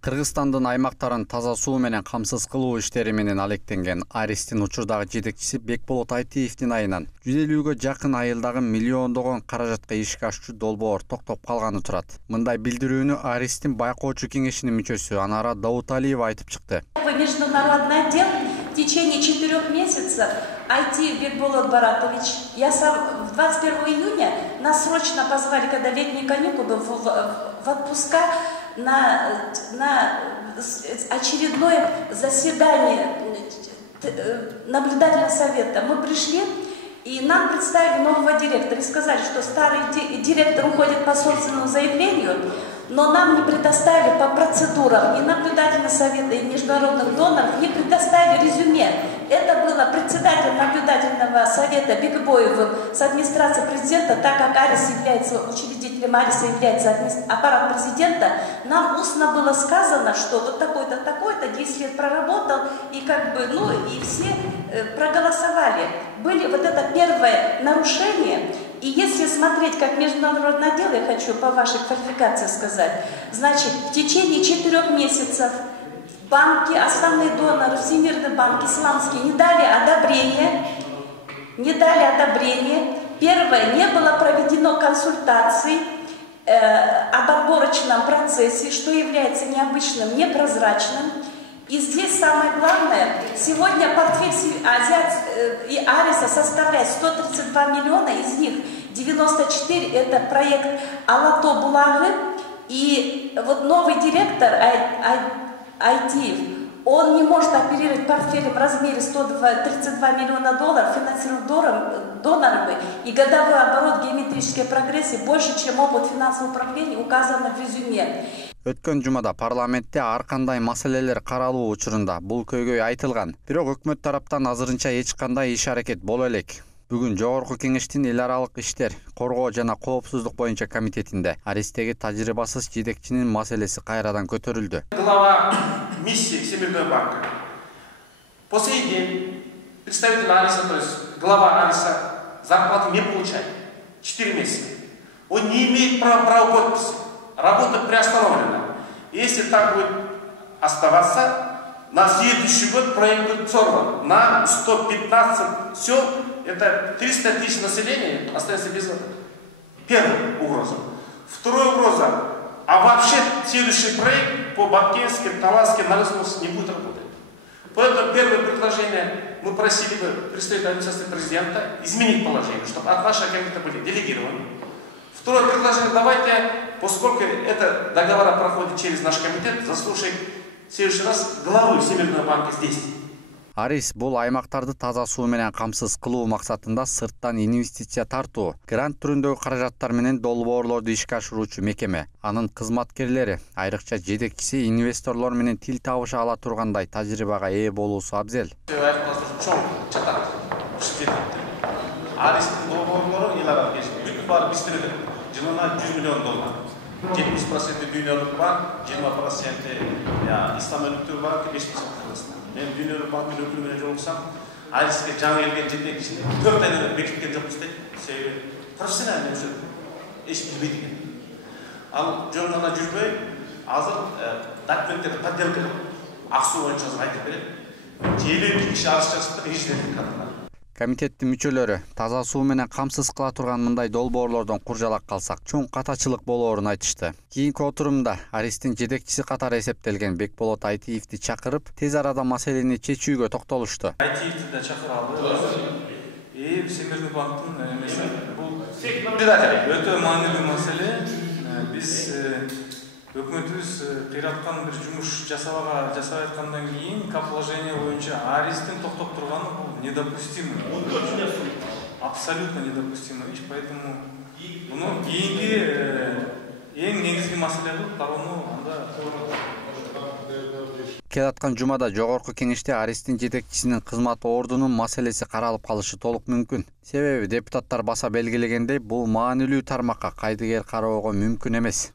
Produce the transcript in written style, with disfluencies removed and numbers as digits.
Кыргызстандын аймактарын таза суу менен камсыз кылуу иштери менен алектенген Аристин учурдагы жетекчиси Бекболот Айтиевдин айынан 150гө жакын айылдагы миллиондогон каражатка ишке ашчу долбоор токтоп калганы турат. Мындай билдирүүнү Аристин байкоочу кеңешинин мүчөсү Анара Дауталиева айтып чыкты. Международный отдел в течение 4 месяцев Айтиев Бекболот Баратович, я сам 21 июня нас срочно позвали, когда летние каникулы в отпуска, на очередное заседание наблюдательного совета. Мы пришли, и нам представили нового директора и сказали, что старый директор уходит по собственному заявлению, но нам не предоставили по процедурам и наблюдательного совета, и международных доноров, не предоставили резюме. Это было председатель наблюдательного совета Бекбоевым с администрации президента, так как Арис является учредителем, Ариса является аппарат президента, нам устно было сказано, что вот такой-то, такой-то 10 лет проработал, и и все проголосовали. Были вот это первое нарушение. И если смотреть как международное дело, я хочу по вашей квалификации сказать, значит, в течение 4 месяцев банки, основные доноры, Всемирный банк, исламские, не дали одобрение. Первое, не было проведено консультаций об отборочном процессе, что является необычным, непрозрачным. И здесь самое главное, сегодня портфель и Ариса составляет 132 миллиона, из них 94 это проект Алато Булагы. И вот новый директор Айтиев, он не может оперировать портфелем в размере 132 миллиона долларов, финансируем донорами, и годовой оборот геометрической прогрессии больше, чем опыт финансового управления, указано в резюме. Өткөн жумада парламентте ар кандай маселелер каралуу учурунда бул көйгөй айтылган. Бирок өкмөт тараптан азырынча эч кандай иш аракет боло элек. Бүгүн Жогорку кеңештин эл аралык иштер, коргоо жана коопсуздук боюнча комитетинде Аристеги тажрыйбасыз жетекчинин маселеси кайрадан көтөрүлдү. Глава миссии Всемирного банка. По сей день представитель Ариса, то есть глава Ариса, зарплату не получает 4 месяца. Он не имеет права подписи. Работа приостановлена. Если так будет оставаться, на следующий год проект будет сорван. На 115 все, это 300 тысяч населения остается без воды. Первая угроза. Вторая угроза. А вообще следующий проект по Баткенске, Таласке, Нарысковске не будет работать. Поэтому первое предложение мы просили бы представителя администрации президента изменить положение, чтобы от нашего комитета были делегированы. Второе предложение, давайте, поскольку это договора проходит через наш комитет, заслушаем в следующий раз главы Всемирного банка здесь. Арис бул аймактарды таза суу менен камсыз кылуу максатында сырттан инвестиция тартуу, грант түрүндөгү каражаттар менен долбоорлорду ишке ашыруучу мекеме. Анын кызматкерлери, айрыкча жетекчиси инвесторлор менен тил табыша ала тургандай тажрыйбага ээ болуусу абзел. Арist'in dolbooрлору ел аралык бүтүн баары биз төлөдүк. Жылына 100 миллион доллар. 70% дүйнөлүк банк, 20% ислам өлкөлөр бар, 5% Кыргызстан. Мен дүйнөлүк банктын өкүлү менен жолуксам, Ариске жаңы келген жетекчисин 4 айдан бекиткен жокпуз дейт. Себеби профессиональный уже эч билбейт экен. Ал жөн гана жүрбөй, азыр документтерди подделка кылып, ак суу боюнча айтып берет. Желек киши арыз жазып режимдерди каттырат. Комитеттин мүчөлөрү таза суу менен камсыз кыла турган мындай долбоорлордон куржалак калсак, чоң катачылык болоорун айтышты. Кийинки отурумда Аристин жетекчиси катары эсептелген Бекболот Айтиевди чакырып, тез арада маселени чечүүгө токтолушту. Айтиевди да чакыралы. Всемирный банктын эмеси бул өтө маанилүү маселе. Биз өкмөтүбүз кыйраткан бир жумуш жасабай аткандан кийин положение боюнча Аристин токтоп турганы бул недопустимо. Абсолютно недопустимо. Поэтому муну кийинки эң негизги маселе кылып кароону анда Келаткан жумада Жогорку кеңеште Аристин жетекчисинин кызмат ордунун маселеси каралып калышы толук мүмкүн. Себеби депутаттар баса белгилегендей, бул маанилүү тармакка кайдыгер кароого мүмкүн эмес.